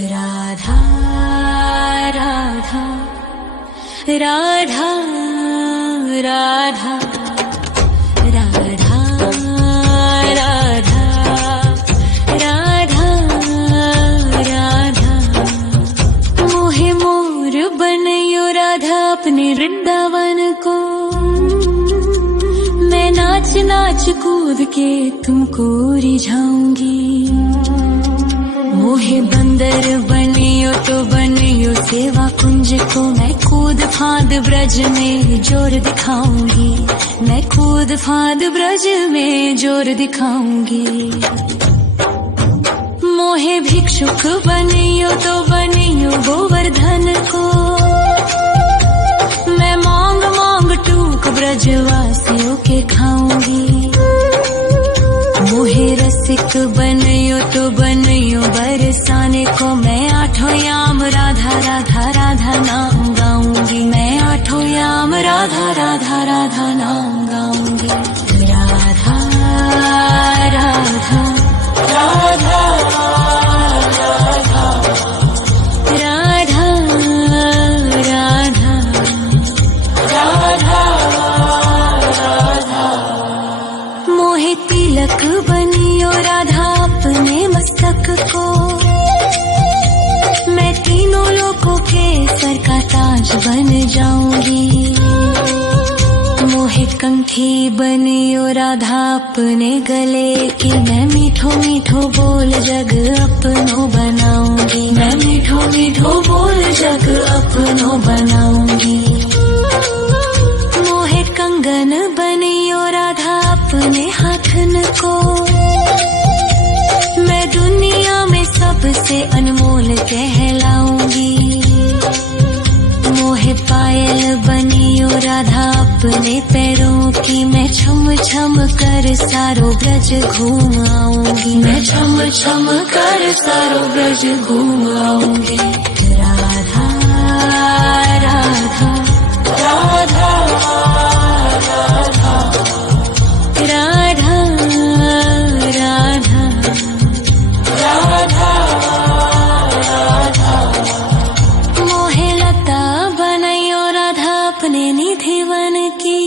राधा राधा राधा राधा राधा राधा राधा राधा मोहे मोर बनयो राधा अपने वृंदावन को। मैं नाच नाच कूद के तुमको रिझाऊंगी। मोहे बंदर बनियो तो बनियो सेवा कुंज को। मैं कूद फांद ब्रज में जोर दिखाऊंगी। मैं कूद फांद ब्रज में जोर दिखाऊंगी। मोहे भिक्षुक बनियो तो बनियो गोवर्धन को। मैं मांग मांग टूक ब्रजवासियों के खाऊंगी। मोहे रसिक बनियो तो बनियो बरसाने को। मैं आठों याम राधा राधा राधा नाम गाऊंगी। मैं आठों याम राधा राधा राधा नाम गाऊंगी। राधा राधा राधा राधा राधा राधा राधा। मोहे तिलक बनियो राधा अपने मस्तक को। मैं तीनों लोगों के सर का ताज बन जाऊंगी। मोहे कंठी बनियो राधा अपने गले की। मैं मीठो मीठो बोल जग अपनो बनाऊंगी। मैं मीठो मीठो बोल जग अपनो बनाऊंगी। मोहे कंगन बनियो राधा अपने हाथन को। मैं दुनिया में सबसे अनमोल कहलाऊंगी। मोहे पायल बनियो राधा अपने पैरों की। मैं छम छम कर सारो ब्रज घूम आऊंगी। मैं छम छम कर सारो ब्रज घूम आऊंगी। राधा राधा राधा राधा राधा राधा राधा। मोहे लता बनयो राधा अपने निधि वन की।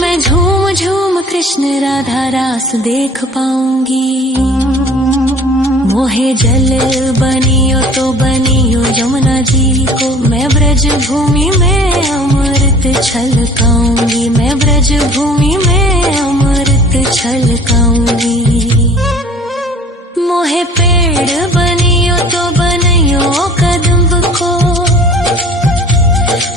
मैं झूम झूम कृष्ण राधा रास देख पाऊंगी। मोहे जल बनियो तो बनियो यमुना जी को। मैं ब्रज भूमि में अमृत छलकाऊंगी। मैं ब्रज भूमि में अमृत छलकाऊंगी। मोहे पेड़ बनियो तो बनियो कदम्ब को।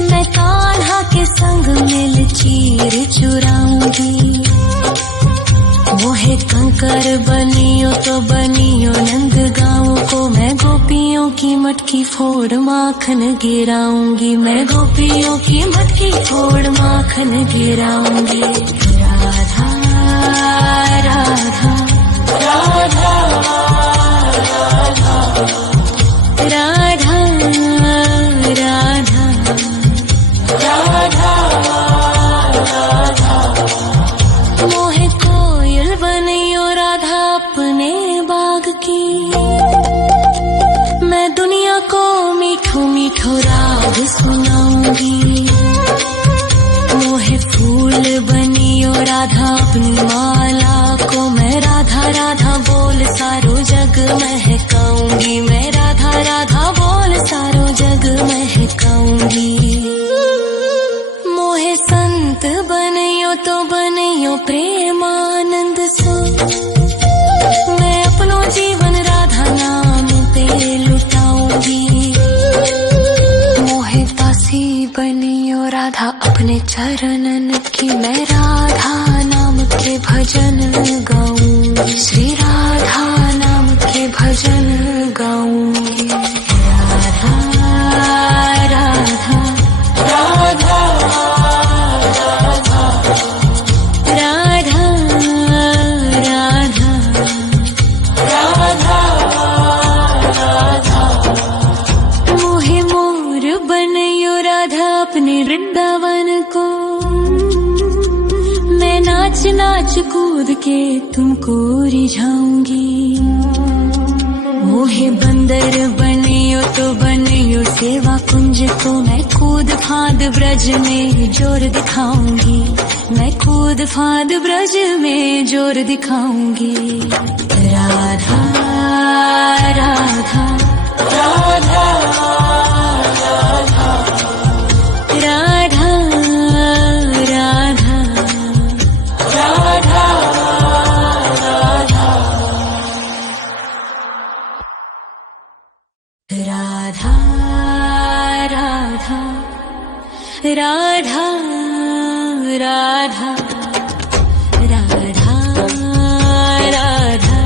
मैं कान्हा के संग मिल चीर चुराऊंगी। मोहे कंकर बनियो तो बनियो नंद गाँव को। मैं गोपियों की मटकी फोड़ माखन गिराऊंगी। मैं गोपियों की मटकी फोड़ माखन गिराऊंगी। राधा राधा राधा राधा राधा राधा राधा। मोहे कोयल बनियो राधा अपने बाग की। मैं दुनिया को मीठो मीठो राग सुनाऊंगी। मोहे फूल बनियो राधा अपनी माला को। मैं राधा राधा बोल सारो जग महकाऊंगी। मैं राधा राधा बोल सारो जग महकाऊंगी। मोहे संत बनियो तो बनियो प्रेमानंद सो। मैं अपनो जीवन राधा नाम पे लुटाऊंगी। मोहे दासी बनियो राधा अपने चरणन की। मैं राधा नाम के भजन गाऊंगी। श्री राधा नाम के भजन गाऊंगी। राधा राधा राधा राधा राधा राधा राधा। मोहे मोर बनयो राधा अपने वृंदावन को। मैं नाच नाच कूद के तुमको रिझाऊंगी। मोहे बंदर बनियो तो बनियो सेवा कुंज को मैं कूद फाद ब्रज में जोर दिखाऊंगी, मैं कूद फाद ब्रज में जोर दिखाऊंगी। राधा राधा राधा राधा राधा राधा राधा राधा राधा राधा राधा राधा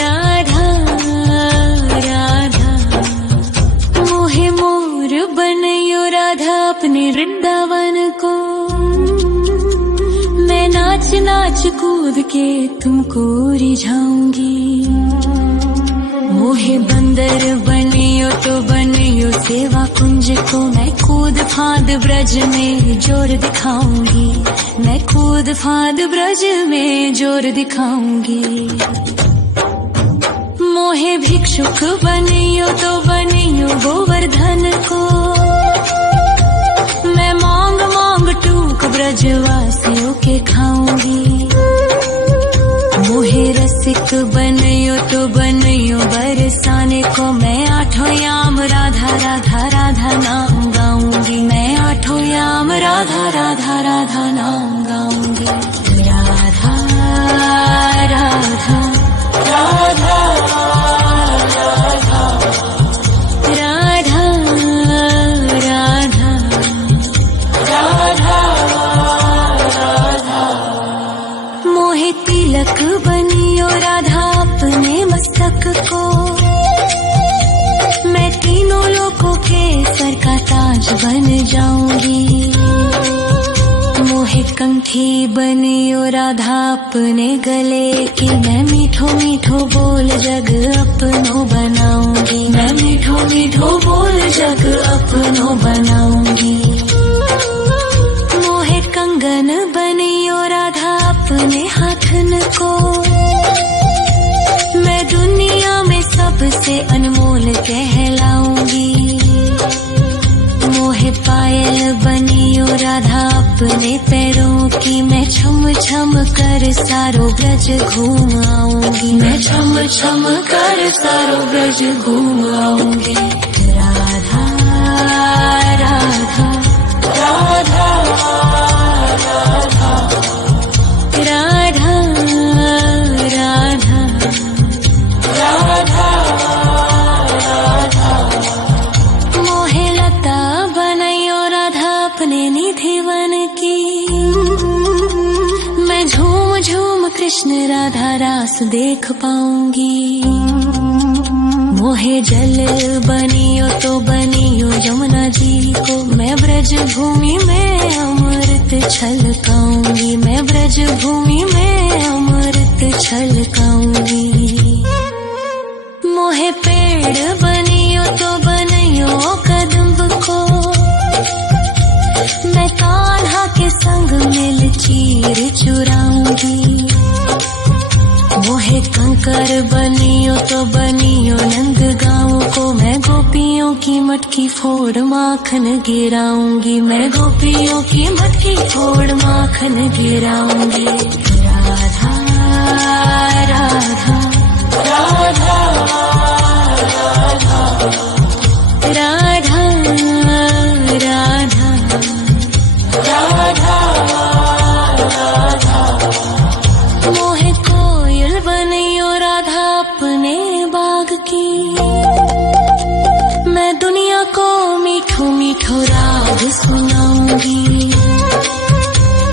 राधा राधा मोहे मोर बनयो राधा अपने वृंदावन को, मैं नाच नाच कूद के तुमको रिझाऊंगी। मोहे बंदर बनियो तो बनियो सेवा कुंज को मैं कूद फाद ब्रज में जोर दिखाऊंगी, मैं कूद फाद ब्रज में जोर दिखाऊंगी। मोहे भिक्षुक बनियो तो बनियो गोवर्धन को, मैं मांग मांग टूक ब्रजवासियों के खाऊंगी। मोहे रसिक बनियो तो बनियो बरसाने को, मैं आठों याम राधा राधा राधा नाम गाऊंगी, मैं आठों याम राधा राधा राधा नाम गाऊंगी। राधा राधा राधा राधा राधा राधा राधा मोहे तिलक बनियो राधा अपने मस्तक को, मैं तीनों लोगों के सर का ताज बन जाऊंगी। मोहे कंठी बनियो राधा अपने गले की, मैं मीठो मीठो बोल जग अपनो बनाऊंगी, मैं मीठो मीठो बोल जग अपनो बनाऊंगी। मोहे कंगन बनियो राधा अपने हाथन को, मैं दुनिया में सबसे अनमोल कहलाऊंगी। मोहे पायल बनियो राधा अपने पैरों की, मैं छम छम कर सारो ब्रज घूम आऊंगी, मैं छम छम कर सारो ब्रज घूम आऊंगी। राधा राधा राधा राधा राधा राधा राधा राधा मोहे लता बनयो राधा अपने निधि वन की, मैं झूम झूम कृष्ण राधा रास देख पाऊंगी। मोहे जल बनियो तो बनियो यमुना जी को, मैं ब्रज भूमि में अमृत छलकाऊंगी, मैं ब्रज भूमि में अमृत छलकाऊंगी। मोहे पेड़ बनियो तो बनियो कदम्ब को, मैं कान्हा के संग मिल चीर चुराऊंगी। मोहे कंकर बनियो तो बनियो नंद गाँव को, मैं गोपियों की मटकी फोड़ माखन गिराऊंगी, मैं गोपियों की मटकी फोड़ माखन गिराऊंगी। राधा राधा राधा राधा राधा राधा राधा मोहे कोयल बनियो राधा अपने बाग की, मैं दुनिया को मीठो मीठो राग सुनाऊंगी।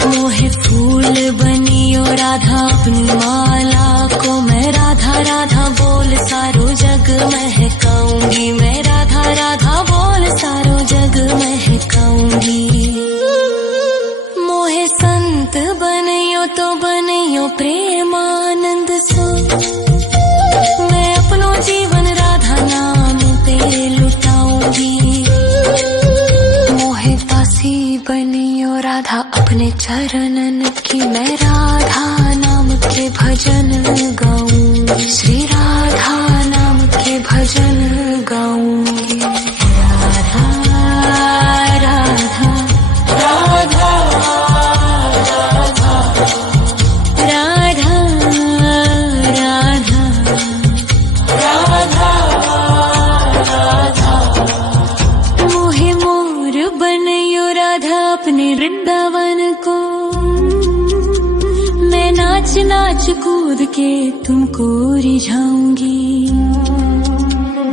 मोहे फूल बनियो राधा अपनी माला को, मैं राधा राधा बोल सारो जग महकाऊंगी, मैं राधा राधा बोल सारो जग महकाऊंगी। मोहे संत बनियो तो बनियो प्रेमानंद सो, मैं अपनो जीवन राधा नाम पे लुटाऊंगी। मोहे दासी बनियो राधा अपने चरणन की, मैं राधा नाम के भजन गाऊं, श्री राधा नाम कूद के तुमको रिझाऊंगी।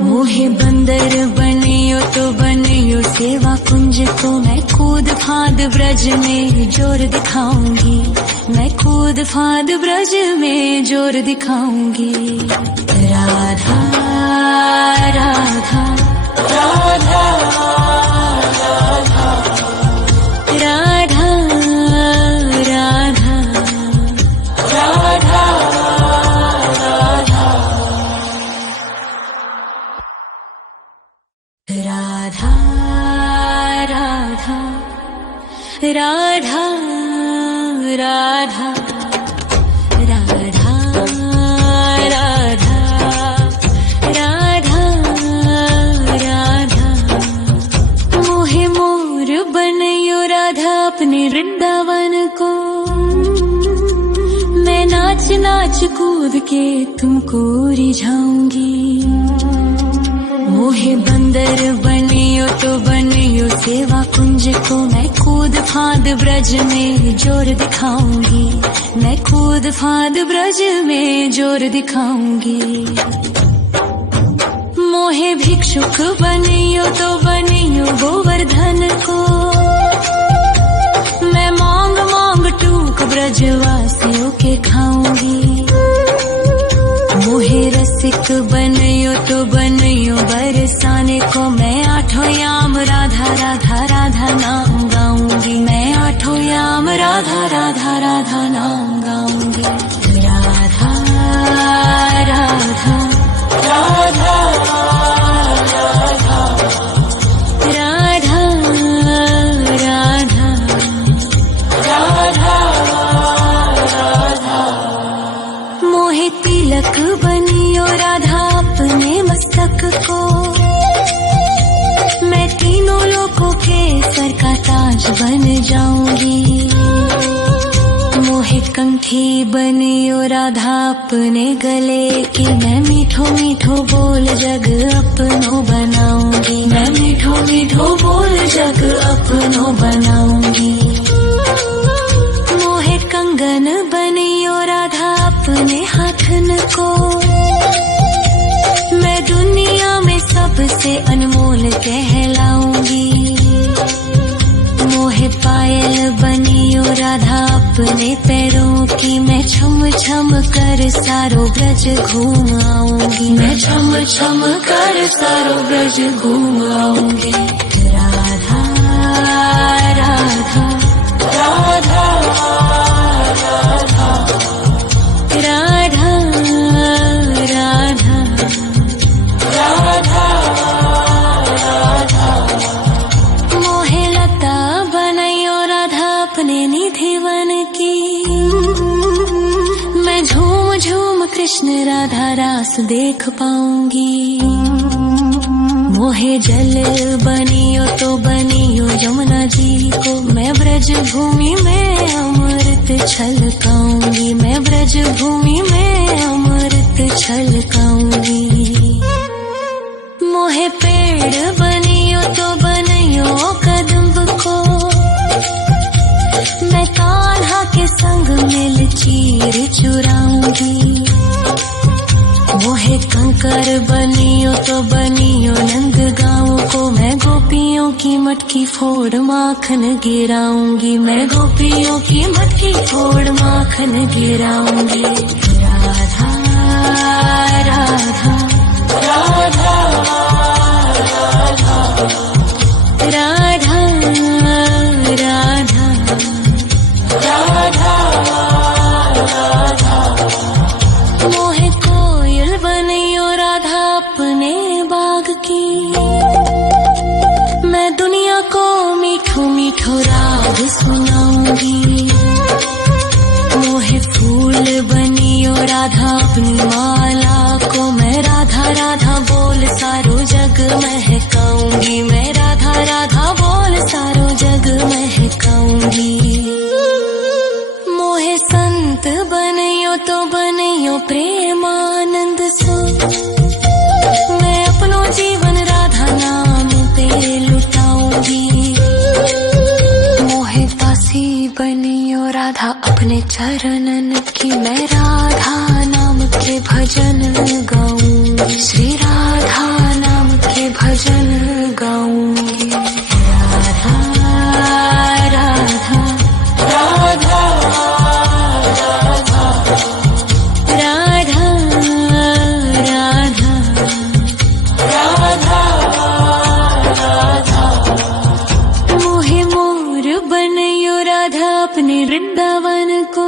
मोहे बंदर बनियो तो बनियो सेवा कुंज को, मैं कूद फांद ब्रज में जोर दिखाऊंगी। मैं कूद फांद ब्रज में जोर दिखाऊंगी। राधा राधा राधा राधा राधा राधा राधा राधा राधा राधा राधा राधा राधा राधा। मोहे मोर बनयो राधा अपने वृंदावन को, मैं नाच नाच कूद के तुमको रिझाऊंगी। मोहे बंदर बनियो तो बनियो सेवा कुंज को, मैं कूद फांद ब्रज में जोर दिखाऊंगी। मैं कूद फांद ब्रज में जोर दिखाऊंगी। मोहे भिक्षुक बनियो तो बनियो गोवर्धन को, मैं मांग मांग टूक ब्रजवासियों के खाऊंगी। मोहे रसिक बनियो तो बनियो बरसाने को, मैं आठों याम राधा राधा राधा नाम गाऊंगी। मैं आठों याम राधा राधा राधा नाम गाऊंगी। राधा राधा राधा राधा राधा राधा राधा। मोहे तिलक बनियो राधा अपने मस्तक को, मैं तीनों लोकों के सर का ताज बन जाऊंगी। मोहे कंठी बनियो राधा अपने गले की, मैं मीठो मीठो बोल जग अपनो बनाऊंगी। मैं मीठो मीठो बोल जग अपनो बनाऊंगी। मोहे कंगन बनियो राधा अपने हाथन को, मैं दुनिया में सबसे अनमोल कहलाऊंगी। मोहे पायल बनियो राधा अपने पैरों की, मैं छम छम कर सारो ब्रज घूम आऊंगी। मैं छम छम कर सारो ब्रज घूम आऊंगी। राधा राधा राधा राधा राधा राधा राधा। मोहे लता बनयो राधा अपने निधिवन की, मैं झूम झूम कृष्ण राधा रास देख पाऊंगी। मोहे जल बनियो तो बनियो यमुना जी को, मैं ब्रज भूमि में अमृत छलकाऊंगी। मैं ब्रज भूमि में अमृत छलकाऊंगी। मोहे पेड़ बनियो तो बनियो कदम्ब को, मैं कान्हा के संग मिल चीर चुराऊंगी। मोहे कंकर बनियो तो बनियो नंद गाँव को, मैं गोपियों की मटकी फोड़ माखन गिराऊंगी। मैं गोपियों की मटकी फोड़ माखन गिराऊंगी। राधा राधा राधा राधा राधा राधा राधा। मोहे कोयल बनियो राधा अपने बाग की, मैं दुनिया को मीठो मीठो राग सुनाऊंगी। मोहे फूल बनियो राधा अपनी माला को, मैं राधा राधा बोल सारो जग महकाऊंगी। मैं राधा राधा बोल सारो जग महकाऊंगी। मोहे संत बनियो तो बनियो प्रेमानंद सो, मैं अपनो जीवन राधा नाम पे लुटाऊंगी। मोहे दासी बनियो राधा अपनी अपने चरणन की मैं राधा नाम के भजन गाऊंगी, श्री राधा नाम के भजन गाऊंगी। राधा राधा राधा राधा राधा राधा राधा मोहे मोर बनयो राधा अपने वृंदावन को,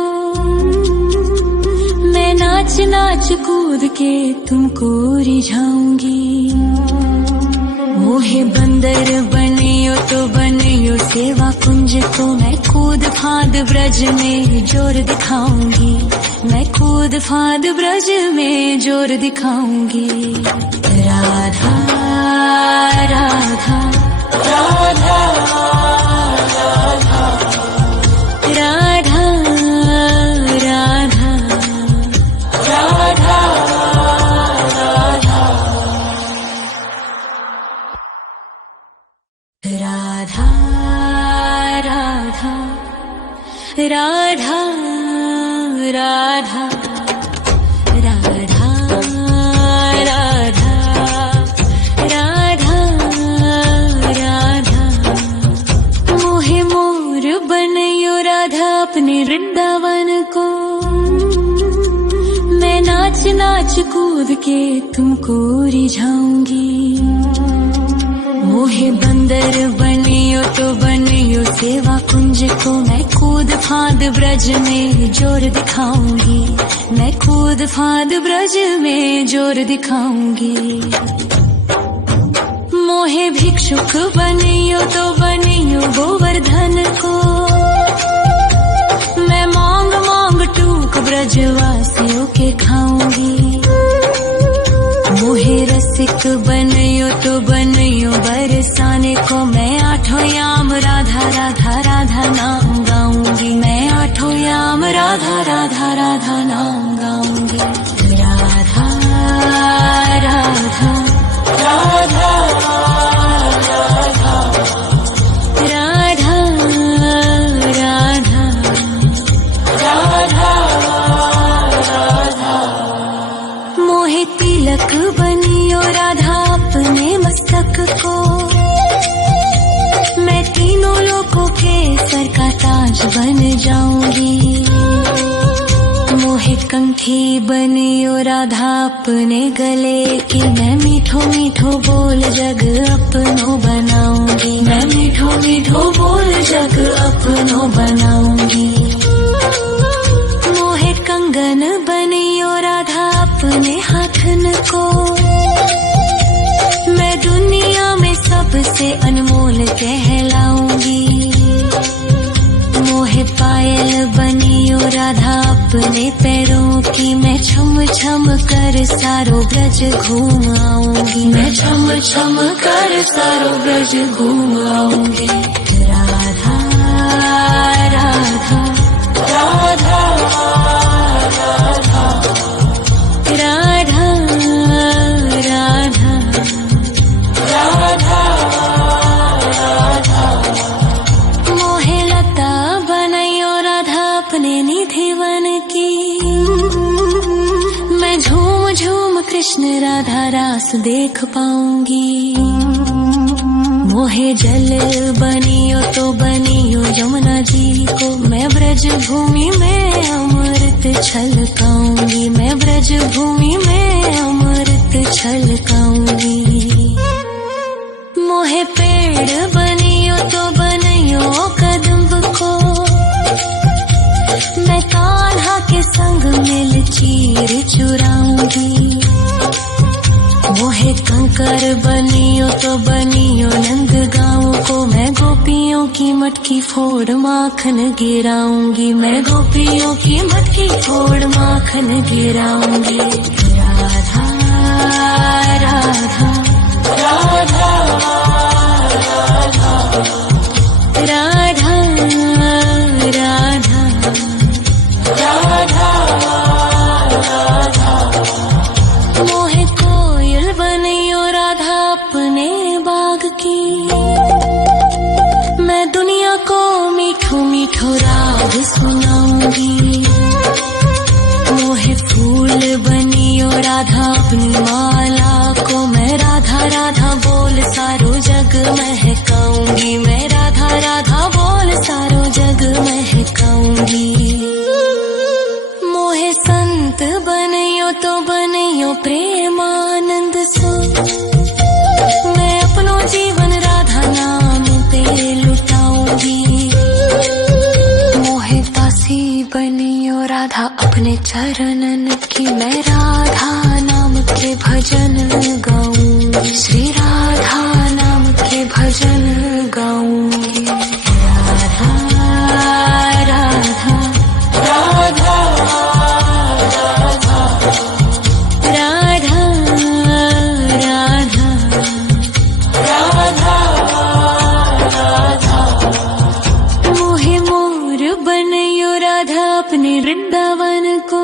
मैं नाच नाच कूद के तुमको रिझाऊंगी। मोहे बंदर बनियो तो बनियो सेवा कुंज को, मैं कूद फांद ब्रज में जोर दिखाऊंगी, मैं कूद फांद ब्रज में जोर दिखाऊंगी। राधा राधा राधा राधा राधा राधा राधा राधा राधा राधा राधा राधा राधा राधा मोहे मोर बनयो राधा अपने वृंदावन को, मैं नाच नाच कूद के तुमको रिझाऊंगी। मोहे बंदर बनियो तो बनियो सेवा कुंज को, मैं कूद फांद ब्रज में जोर दिखाऊंगी, मैं कूद फांद ब्रज में जोर दिखाऊंगी। मोहे भिक्षुक बनियो तो बनियो गोवर्धन को, मैं मांग मांग टूक ब्रजवासियों के खाऊंगी। मोहे रसिक बनियो तो बनियो बरसाने को, मैं आठों याम राधा राधा राधा नाम गाऊंगी, मैं आठों याम राधा राधा राधा नाम गाऊंगी। राधा राधा राधा राधा राधा राधा राधा राधा मोहे तिलक बनियो राधा अपने मस्तक को, मैं तीनों लोगों के सर का ताज बन जाऊंगी। मोहे कंठी बनियो राधा अपने गले की, मैं मीठो मीठो बोल जग अपनो बनाऊंगी, मैं मीठो मीठो बोल जग अपनो बनाऊंगी। मोहे कंगन बनियो राधा अपने हाथन को, मैं दुनिया में सबसे अनमोल कहलाऊंगी। मोहे पायल बनियो राधा अपने पैरों की, मैं छम छम कर सारो ब्रज घूम आऊंगी, मैं छम छम कर सारो ब्रज घूम आऊंगी। राधा राधा राधा राधा राधा राधा राधा राधा मोहे लता बनयो राधा अपने निधि वन की, मैं झूम झूम कृष्ण राधा रास देख पाऊंगी। मोहे जल बनियो तो बनियो यमुना जी को, मैं ब्रज भूमि में अमृत छलकाऊंगी, मैं ब्रज भूमि में अमृत छलकाऊंगी। मोहे पेड़ बनियो तो बनियो कदम्ब को, मैं कान्हा के संग मिल चीर चुराऊंगी। मोहे कंकर बनियो तो बनियो नंद गाँव को, मैं गोपियों की मटकी फोड़ माखन गिराऊंगी, मैं गोपियों की मटकी फोड़ माखन गिराऊंगी। राधा राधा राधा राधा राधा राधा राधा मोहे कोयल बनियो राधा अपने बाग की, मैं दुनिया को मीठो मीठो राग राग सुनाऊंगी। मोहे फूल बनियो राधा अपनी माला को मैं राधा राधा बोल सारो जग महकाऊंगी। मैं राधा राधा बोल सारो जग महकाऊंगी। मोहे संत बनियो तो बनियो प्रेमानंद सो मैं अपनो जीवन राधा नाम पे लुटाऊंगी। मोहे दासी बनियो राधा अपने चरणन की मैं राधा नाम के भजन गाऊंगी। श्री राधा नाम के भजन गाऊंगी। राधा राधा राधा राधा राधा राधा मोहे मोर बनियो राधा अपने वृंदावन को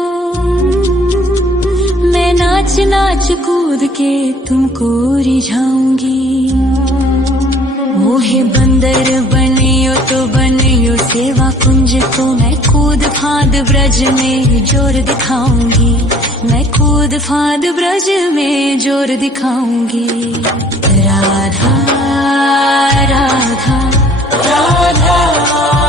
मैं नाच नाच कूद के तुमको रिझाऊंगी। मोहे बंदर बनियो तो बनियो सेवा कुंज को मैं कूद फांद ब्रज में जोर दिखाऊंगी। मैं कूद फांद ब्रज में जोर दिखाऊंगी। राधा राधा राधा